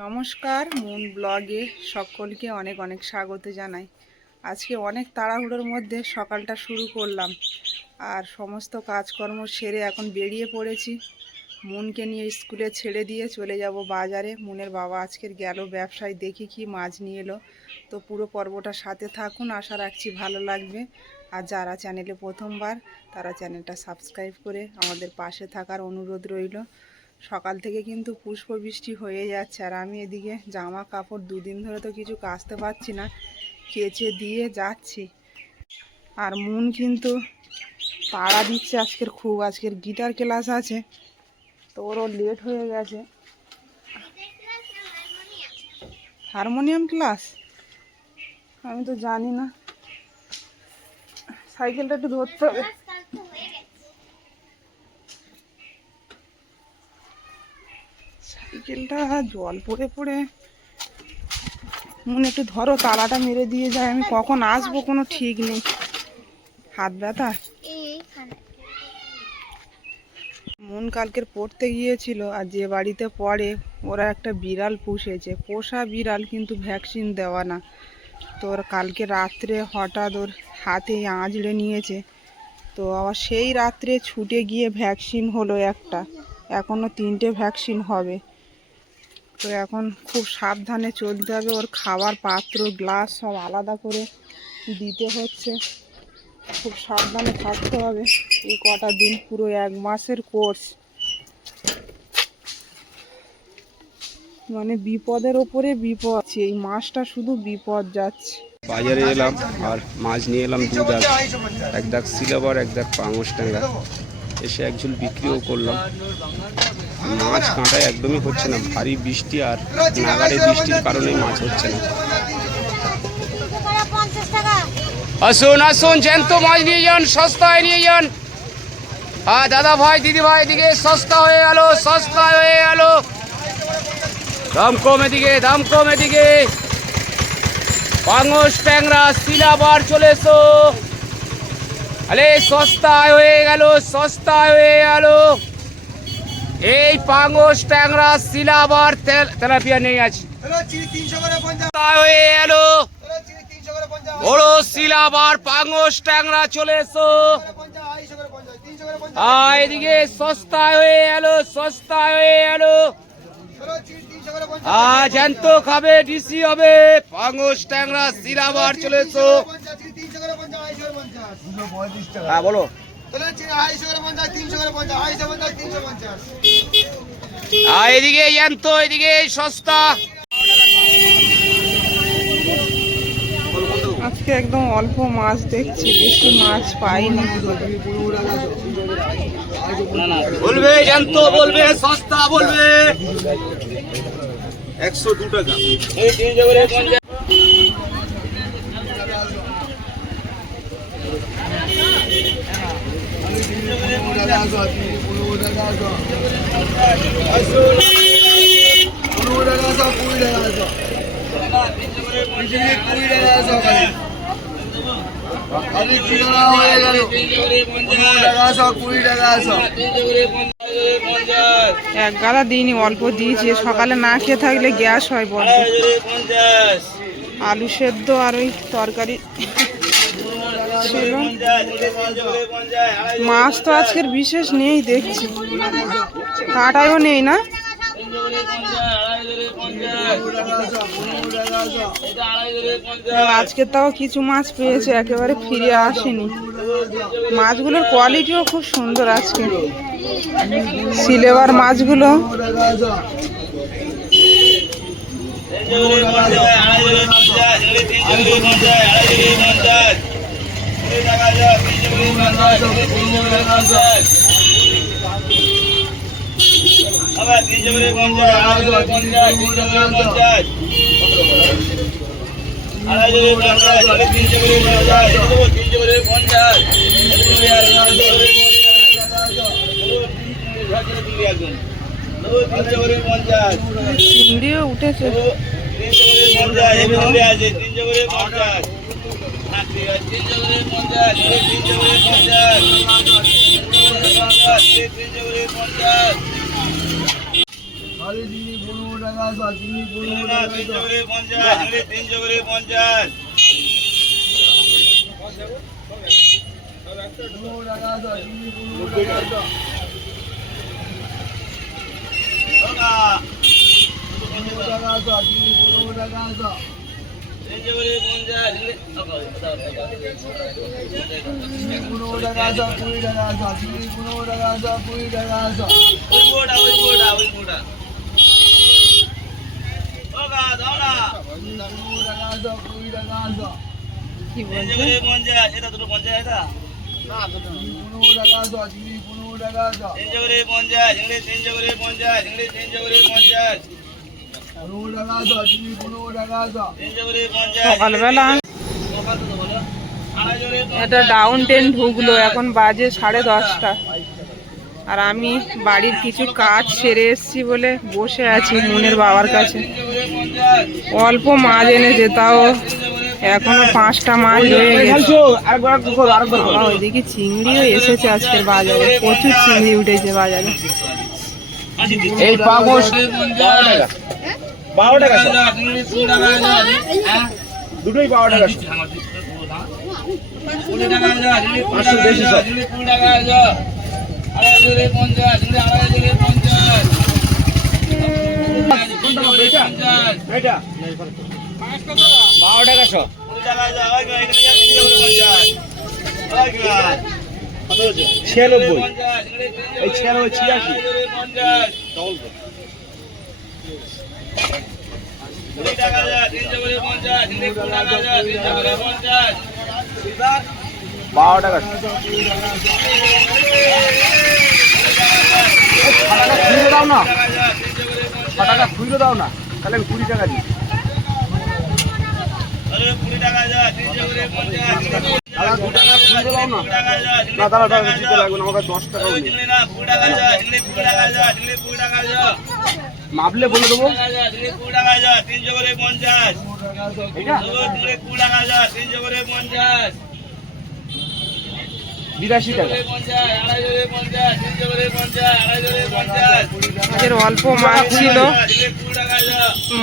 নমস্কার, মুন ব্লগে সকলকে অনেক অনেক স্বাগত জানাই। আজকে অনেক তাড়াহুড়োর মধ্যে সকালটা শুরু করলাম, আর সমস্ত কাজকর্ম সেরে এখন বেরিয়ে পড়েছি। মুনকে নিয়ে স্কুলে ছেড়ে দিয়ে চলে যাব বাজারে। মুনের বাবা আজকের গেল ব্যবসায়, দেখি কি মাছ নিয়ে এলো। তো পুরো পর্বটা সাথে থাকুন, আশা রাখছি ভালো লাগবে। আর যারা চ্যানেলে প্রথমবার তারা চ্যানেলটা সাবস্ক্রাইব করে আমাদের পাশে থাকার অনুরোধ রইল। সকাল থেকে কিন্তু পুষ্প বৃষ্টি হয়ে যাচ্ছে, আর আমি এদিকে জামা কাপড় দুদিন ধরে তো কিছু কাচতে পারছি না, কেচে দিয়ে যাচ্ছি। আর মুন কিন্তু তাড়া দিচ্ছে আজকের গিটার ক্লাস আছে, তো ওরও লেট হয়ে গেছে। Harmonium class? আমি তো জানি না, সাইকেলটা একটু ধরতে হবে। সাইকেলটা জল পড়ে পড়ে, মনে একটু ধরো, তালাটা মেরে দিয়ে যায়। আমি কখন আসবো কোনো ঠিক নেই, হাত ব্যথা। মন কালকের পড়তে গিয়েছিল, আর যে বাড়িতে পড়ে ওরা একটা বিড়াল পুষেছে, পোষা বিড়াল, কিন্তু ভ্যাকসিন দেওয়া না। তো ওর কালকে রাত্রে হঠাৎ ওর হাতে আঁচড়ে নিয়েছে, তো আবার সেই রাত্রে ছুটে গিয়ে ভ্যাকসিন হলো একটা, এখনও 3টে ভ্যাকসিন হবে। তো এখন খুব সাবধানে চলতে হবে, ওর খাবার পাত্র গ্লাস সব আলাদা করে দিতে হচ্ছে, খুব সাবধানে থাকতে হবে। এই কটা দিন পুরো 1 মাসের কোর্স, মানে বিপদের ওপরে বিপদ, এই মাসটা শুধু বিপদ যাচ্ছে। বাজারে এলাম আর মাছ নিয়ে এলাম 2 দাগ, 1 দাগ সিলভার, 1 দাগ পাঙস ট্যাংরা। এসে একঝুল বিক্রিও করলাম। মাছ কাঁটায় একদমই হচ্ছে না, ভারী বৃষ্টি আর নাগারে বৃষ্টির কারণে মাছ হচ্ছে না। আসুন আসুন, জ্যান্ত মাছ নিয়ে যান, সস্তায় নিয়ে যান। হ্যাঁ দাদা ভাই দিদি ভাই, এদিকে সস্তা হয়ে গেল, সস্তা হয়ে গেল। দাম কম এদিকে, দাম কম এদিকে। পাঙস ট্যাংরা সিলভার চলে এসো। আরে সস্তায় হয়ে গেল, সস্তায় হয়ে গেল। এই পাঙস ট্যাংরা সিলভার তেলাপিয়া নেই আছে, হয়ে গেল। বড় সিলভার পাঙস ট্যাংরা চলে এসো। এদিকে সস্তায় হয়ে গেল, সস্তায় হয়ে গেল। জ্যান্ত খাবে, ডিসি হবে। পাঙস ট্যাংরা সিলভার চলে এসো। হ্যাঁ বলো। এদিকে জ্যান্ত, এদিকে সস্তা। আজকে একদম অল্প মাছ দেখছি, বেশি মাছ পাইনি। বলবে জ্যান্ত, বলবে সস্তা, বলবে 102 টাকা। এক গাদা দিইনি, অল্প দিয়েছি। সকালে না খেয়ে থাকলে গ্যাস হয় বড্ড। আলু সেদ্ধ আর ওই তরকারি ছিল। মাছ তো আজকের বিশেষ নেই দেখছি, কাটাইও নেই না। আজকে তাও কিছু মাছ পেয়েছে, একেবারে ফিরে আসেনি। মাছগুলোর কোয়ালিটিও খুব সুন্দর আজকে, সিলভার মাছগুলো। চিংড়িও উঠেছে। কি বলছে? সকালবেলা একটা ডাউন ট্রেন ঢুকলো, এখন বাজে 10:30। আর আমি বাড়ির কিছু কাজ সেরে এসেছি বলে বসে আছি মুনের বাবার কাছে। অল্প মাছ এনেছে, তাও এখনো 5টা মাছ রয়ে গেছে। ওইদিকে চিংড়িও এসেছে আজকের বাজারে, প্রচুর চিংড়ি উঠেছে বাজারে। এই পাগোশ 12 টাকা দুটোই 12 টাকা। 500 বেশি সব। এটা 12 টাকা সব। কত হচ্ছে? 96। এই 96 86 ডবল 12 টাকা। খুঁড়ে দাও না, 6 টাকা খুঁড়ে দাও না, তাহলে আমি 20 টাকা দিই। দাদা 2 টাকা খুঁড়ে দাও না। না দাদা দাদা দিতে লাগবে না, আমাকে 10 টাকা দিন। মাপলে বলে দেবো। এটা 82 টাকা। আজের অল্প মাছ ছিল,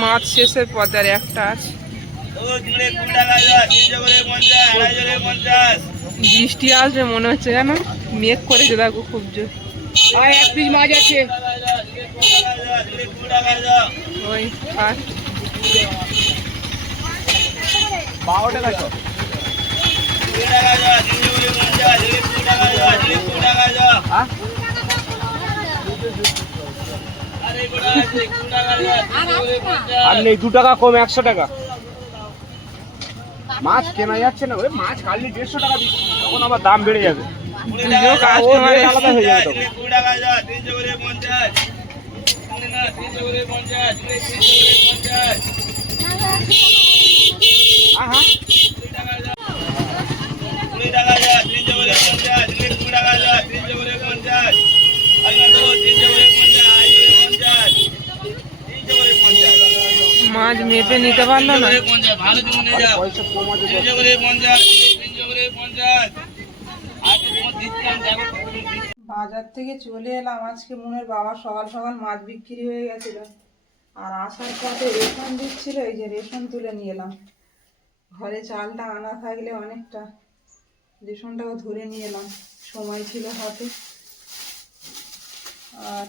মাছ শেষের পথে আর একটা আছে। বৃষ্টি আসবে মনে হচ্ছে, কেন মেঘ করেছে দেখো খুব জোর। আর 1 পিস মাছ আছে। ওই আর 12 টাকা সব। হ্যাঁ? আর নেই 2 টাকা কম, 100 টাকা। মাছ কেনা যাচ্ছে না, ওই মাছ কাটলে 150 টাকা দিচ্ছি, তখন আবার দাম বেড়ে যাবে। দুটো কাস্টমার আলাদা হয়ে যাবে তখন। হ্যাঁ মাছ মেপে নিতে পারলো না। পয়সা কম আছে তো। বাজার থেকে চলে এলাম, আজকে মুনের বাবা সকাল সকাল মাছ বিক্রি হয়ে গেছিল। আর আসার পথে রেশন দিচ্ছিল, এই যে রেশন তুলে নিয়ে এলাম। ঘরে চালটা আনা থাকলে অনেকটা, রেশনটাও ধরে নিয়ে এলাম, সময় ছিল হাতে। আর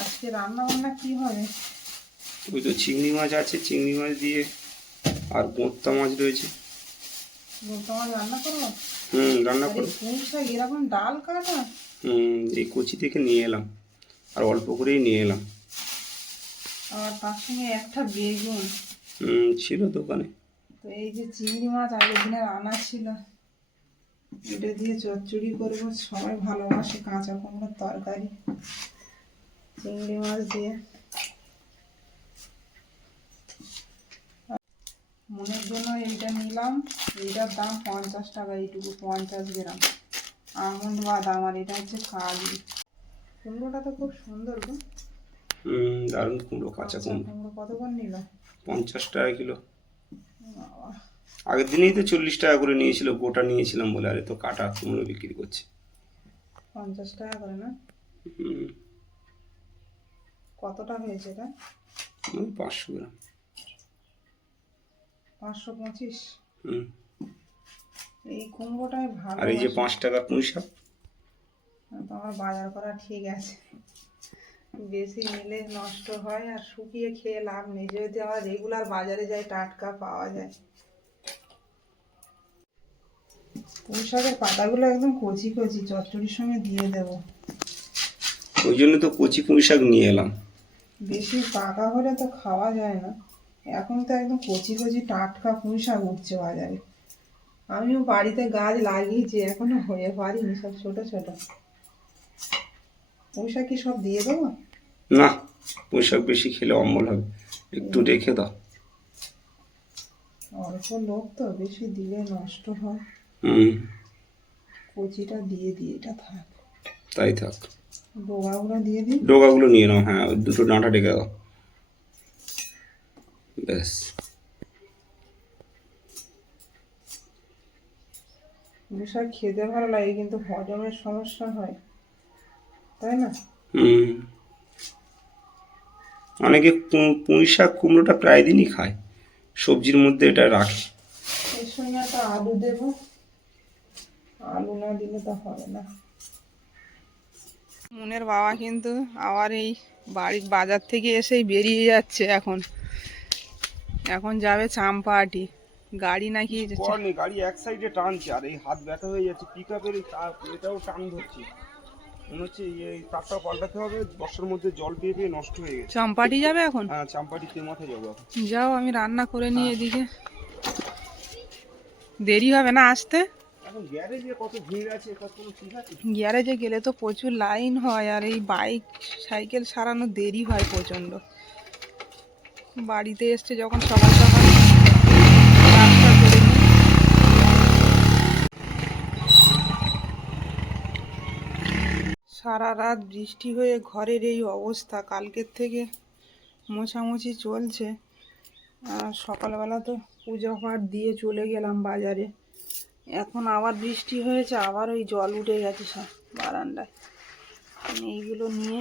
আজকে রান্না বান্না কি হবে? ওই তো চিংড়ি মাছ আছে, চিংড়ি মাছ দিয়ে আর বোঁতা মাছ রয়েছে। বলতো আমার রান্না করবো। রান্না আরে করো। পুঁই শাক এরকম ডাল কাটা। এই কচি থেকে নিয়ে এলাম, আর অল্প করেই নিয়ে এলাম। আর তার সঙ্গে একটা বেগুন ছিল দোকানে। তো এই যে চিংড়ি মাছ আগের দিনের আনা ছিল, এটা দিয়ে চচ্চড়ি করবো। সবাই ভালোবাসে কাঁচা কুমড়োর তরকারি, চিংড়ি মাছ দিয়ে। মনের জন্য এইটা নিলাম, এইটার দাম 50 টাকা, এইটুকু 50 গ্রাম আমন্ড বাদাম। আর এটা হচ্ছে কাজু। কুমড়োটা তো খুব সুন্দর গো। দারুণ কুমড়ো, কাঁচা কুমড়ো। কুমড়ো কত করে নিল? 50 টাকা কিলো। বাবা, আগের দিনেই তো 40 টাকা করে নিয়েছিল, গোটা নিয়েছিলাম বলে। আরে তো কাটা কুমড়ো বিক্রি করছে। 50 টাকা করে না? কতটা হয়েছে এটা? 500 গ্রাম। 525। হুম। এই কুমড়োটাই ভালো। আর এই যে 5 টাকা পুঁই শাক। তোমার বাজার করা ঠিক আছে, বেশি নিলে নষ্ট হয় আর শুকিয়ে খেয়ে লাভ নেই। যদি আবার রেগুলার বাজারে যাই টাটকা পাওয়া যায়। পুঁই শাকের পাতাগুলো একদম কচি কচি, চচ্চড়ির সঙ্গে দিয়ে দেবো। ওই জন্য তো কচি পুঁই শাক নিয়ে এলাম। বেশি পাকা হলে তো খাওয়া যায় না। এখন তো একদম কচি কচি টাটকা পুঁই শাক উঠছে বাজারে। আমিও বাড়িতে গাছ লাগিয়েছি, এখনো হয়ে পারিনি, সব ছোট ছোট। পুঁই শাক কি সব দিয়ে দেবো? না, পুঁই শাক বেশি খেলে অম্বল হবে, একটু রেখে দাও। অল্প লোক তো, বেশি দিলে নষ্ট হয়। হুম। কচিটা দিয়ে দিই, এটা থাক। তাই থাক। ডোগাগুলো দিয়ে দিই। ডোগাগুলো নিয়ে নাও, হ্যাঁ, ওই দুটো ডাঁটা রেখে দাও, ব্যাস। পুঁই শাক খেতে ভালো লাগে, কিন্তু হজমের সমস্যা হয়, তাই না? হুম। অনেকে পুঁই শাক কুমড়োটা প্রায় দিনই খায়, সবজির মধ্যে এটা রাখে। এর সঙ্গে একটা আলু দেবো, আলু না দিলে তো হবে না। মনের বাবা কিন্তু আবার এই বাড়ির বাজার থেকে এসেই বেরিয়ে যাচ্ছে। এখন যাবে চাম্পাহাটি। গাড়ি নাকি গাড়ি এক সাইডে টানছে, আর এই হাত ব্যথা হয়ে যাচ্ছে, পিক আপের এটাও টান ধরছে, মনে হচ্ছে এই তারটা পাল্টাতে হবে। বর্ষার মধ্যে জল পেয়ে পেয়ে নষ্ট হয়ে গেছে। চাম্পাহাটি যাবে এখন? হ্যাঁ, চাম্পাটি মাথায় যাবো এখন। যাও, আমি রান্না করে নিয়ে এদিকে। দেরি হবে না আসতে? এখন গ্যারেজে কত ভিড় আছে, এটা কোনো ঠিক আছে? গ্যারেজে গেলে তো প্রচুর লাইন হয়, আর এই বাইক সাইকেল সারানো দেরি হয় প্রচণ্ড। বাড়িতে এসছে যখন সকাল সকাল নাস্তা করে নিই। সারা রাত বৃষ্টি হয়ে ঘরের এই অবস্থা। কালকের থেকে মোছামুছি চলছে। আর সকালবেলা তো পুজো পাঠ দিয়ে চলে গেলাম বাজারে। এখন আবার বৃষ্টি হয়েছে, আবার ওই জল উঠে গেছে সব বারান্দায়। এইগুলো নিয়ে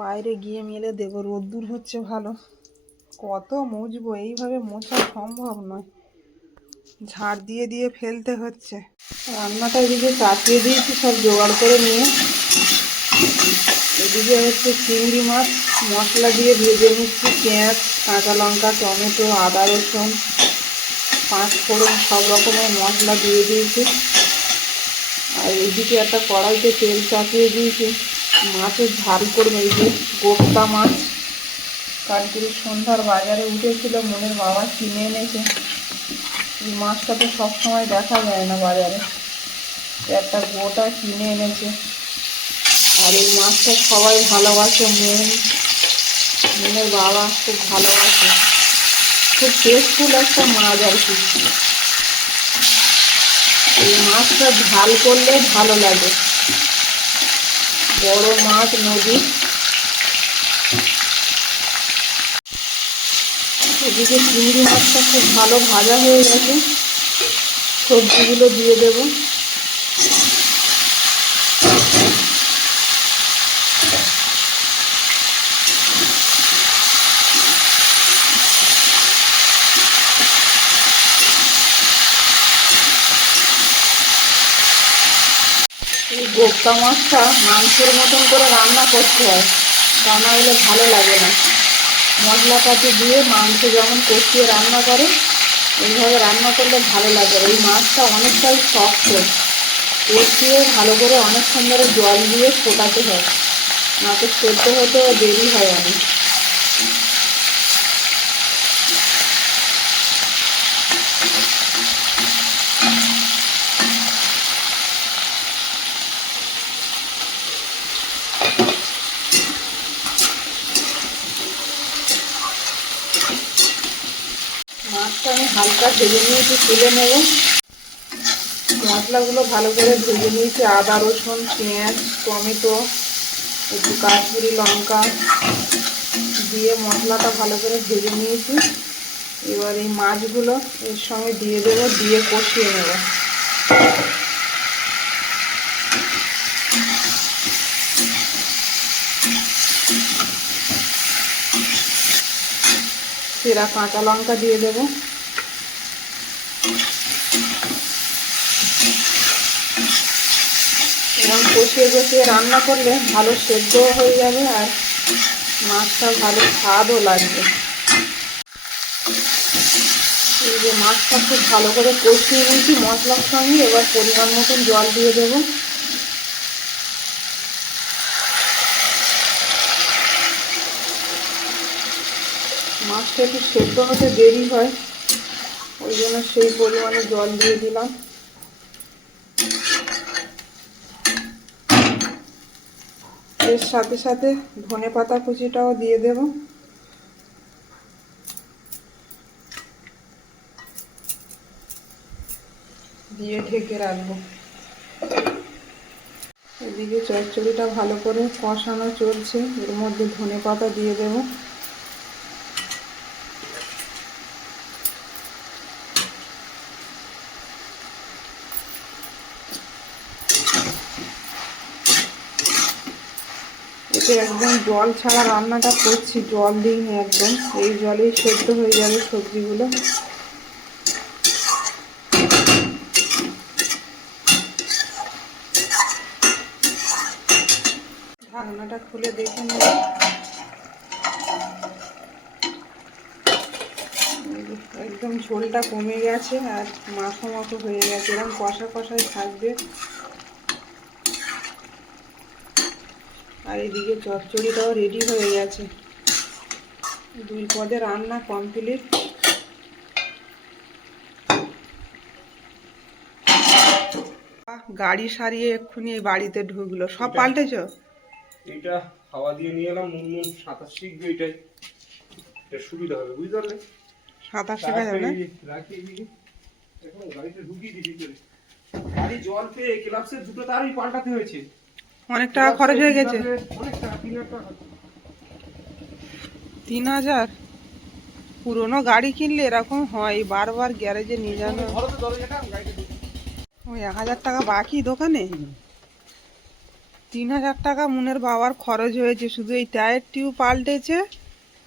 বাইরে গিয়ে মেলে দেবো, রোদ্দুর হচ্ছে ভালো। কত মুছবো, এইভাবে মোছা সম্ভব নয়, ঝাড় দিয়ে দিয়ে ফেলতে হচ্ছে। রান্নাটা এদিকে চাপিয়ে দিয়েছি সব জোগাড় করে নিয়ে। এদিকে হচ্ছে চিংড়ি মাছ মশলা দিয়ে ভেজে নিচ্ছি। পেঁয়াজ, কাঁচা লঙ্কা, টমেটো, আদা, রসুন, 5 ফোড়ন সব রকমের মশলা দিয়ে দিয়েছি। আর এইদিকে একটা কড়াইতে তেল চাপিয়ে দিয়েছি, মাছের ঝাল করবো। এই যে গোপ্তা মাছ কালকে সন্ধ্যার বাজারে উঠেছিল, মনের বাবা কিনে এনেছে। এই মাছটা তো সবসময় দেখা যায় না বাজারে, একটা গোটা কিনে এনেছে। আর এই মাছটা সবাই ভালোবাসে, মনের বাবা খুব ভালোবাসে। খুব টেস্টফুল একটা মাছ আর কি। এই মাছটা ঝাল করলে ভালো লাগে, বড় মাছ নদী। এদিকে চিংড়ি মাছটা খুব ভালো ভাজা হয়ে গেছে, সবজিগুলো দিয়ে দেবো। এই গোপ্তা মাছটা মাংসের মতন করে রান্না করতে হয়, তা না হলে ভালো লাগে না। মশলাপাতি দিয়ে মাংস যেমন কষিয়ে রান্না করে, এইভাবে রান্না করলে ভালো লাগে। এই মাছটা অনেকটাই শক্ত, কষিয়ে ভালো করে অনেকক্ষণ ধরে জল দিয়ে ফোটাতে হয়, না তো সেদ্ধ হতে দেরি হয় অনেক। মাছটা আমি হালকা ভেজে নিয়েছি, তুলে নেব। মশলাগুলো ভালো করে ভেজে নিয়েছি, আদা, রসুন, পেঁয়াজ, টমেটো, একটু কাশ্মীরি লঙ্কা দিয়ে মশলাটা ভালো করে ভেজে নিয়েছি। এবার এই মাছগুলো এর সঙ্গে দিয়ে দেবো, দিয়ে কষিয়ে নেব। চেরা কাঁচা লঙ্কা দিয়ে দেবো। এরকম কষিয়ে কষিয়ে রান্না করলে ভালো সেদ্ধও হয়ে যাবে আর মাছটা ভালো স্বাদও লাগবে। এই যে মাছটা খুব ভালো করে কষিয়ে নিয়েছি মশলার সঙ্গে, এবার পরিমাণ মতন জল দিয়ে দেবো। মাছটা একটু সেদ্ধ হতে দেরি হয়, ওই জন্য সেই পরিমাণে জল দিয়ে দিলাম। এর সাথে সাথে ধনেপাতা কুচিটাও দিয়ে দেব। দিয়ে ঢেকে রাখবো। এদিকে চচ্চড়িটা ভালো করে কষানো চলছে, এর মধ্যে ধনেপাতা দিয়ে দেব। এতে একদম জল ছাড়া রান্নাটা করছি, জল দিইনি একদম, এই জলেই সেদ্ধ হয়ে যাবে সবজিগুলো। ঢাকনাটা খুলে দেখে নেব। একদম ঝোলটা কমে গেছে আর মাখো মাখো হয়ে গেছে, এরকম কষা কষাই থাকবে। আর এদিকে চচ্চড়িটাও রেডি হয়ে গেছে, 2 পদে রান্না কমপ্লিট। গাড়ি সারিয়ে এক্ষুনি এই বাড়িতে ঢুকলো, সব পাল্টেছ? এইটা হাওয়া দিয়ে নিয়ে এলাম, মুনমুন সাঁতার শিখবে, এটাই এটা সুবিধা হবে, বুঝতে পারলে? সাঁতার শেখা যাবে না? রাখি এদিকে, এখন গাড়িতে ঢুকিয়ে দিই ভিতরে। গাড়ি জল পেয়ে ক্লাবসের দুটো তারই পাল্টাতে হয়েছে, অনেক টাকা খরচ হয়ে গেছে। অনেক টাকা, 3,000 টাকা। 3,000? পুরোনো গাড়ি কিনলে এরকম হয়, বারবার গ্যারেজে নিয়ে যাবে। ধরো তো দরজাটা, গাড়িতে ঢুকি। ওই 1,000 টাকা বাকি দোকানে? 3,000 টাকা মুনের বাবার খরচ হয়েছে, শুধু এই টায়ার টিউব পাল্টেছে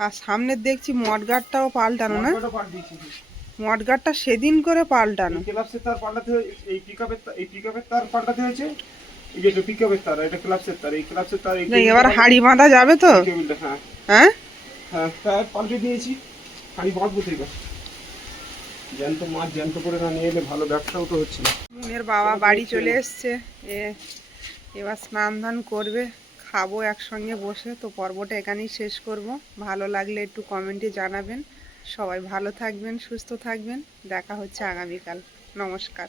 আর সামনের দেখছি মডগার্ডটাও পাল্টানো না? মোটরটা পাল্টিয়েছি। মডগার্ডটা সেদিন করে পাল্টানো। ক্লাবসের তার পাল্টাতে হয়েছে, এই পিকআপের তার পাল্টাতে হয়েছে। এই যে পিকআপের তার, এটা ক্লাবসের তার, এই ক্লাবসের তার, এই এবার হাড়ি বাঁধা যাবে তো? কেবলটা, হ্যাঁ হ্যাঁ হ্যাঁ, টায়ার পাল্টে দিয়েছি, হাড়ি বাঁধবো থেকে। জ্যান্ত মাছ জ্যান্ত করে না নিয়ে এলে ভালো ব্যবসাও তো হচ্ছে না। মুনের বাবা বাড়ি চলে এসছে, এবার স্নান ধান করবে, খাবো একসঙ্গে বসে। তো পর্বটা এখানেই শেষ করব। ভালো লাগলে একটু কমেন্টে জানাবেন। সবাই ভালো থাকবেন, সুস্থ থাকবেন, দেখা হচ্ছে আগামীকাল। নমস্কার।